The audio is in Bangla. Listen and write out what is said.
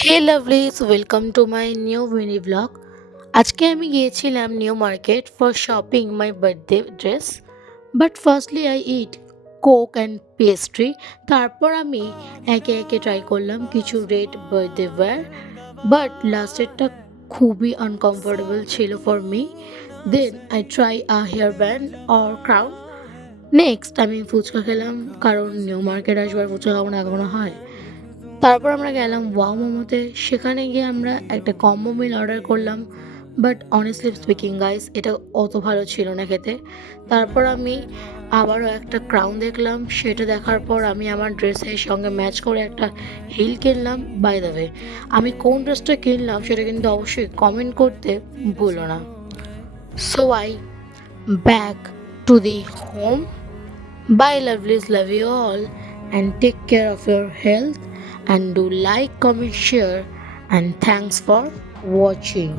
Hey lovelies welcome to my new mini blog. আজকে আমি গিয়েছিলাম New Market for shopping my birthday dress. But firstly I eat coke and pastry. তারপর আমি একে একে ট্রাই করলাম কিছু রেড বার্থডে ওয়্যার, বাট লাস্টেরটা খুবই আনকমফোর্টেবল ছিল for me. Then I try a hair band or crown. Next আমি ফুচকা খেলাম, কারণ নিউ মার্কেট আসবার ফুচকা খাবো না কখনো হয়। তারপর আমরা গেলাম ওয়াও মোমোতে। সেখানে গিয়ে আমরা একটা কম্বো মিল অর্ডার করলাম, বাট অনেস্টলি স্পিকিং গাইস, এটা অত ভালো ছিল না খেতে। তারপর আমি আবারও একটা ক্রাউন দেখলাম। সেটা দেখার পর আমি আমার ড্রেসের সঙ্গে ম্যাচ করে একটা হিল কিনলাম। বাই দ্য ওয়ে, আমি কোন ড্রেসটা কিনলাম সেটা কিন্তু অবশ্যই কমেন্ট করতে ভুলো না। So I back to the home. Bye, lovelies. Love you all. And take care of your health. And do like, comment, share. And thanks for watching.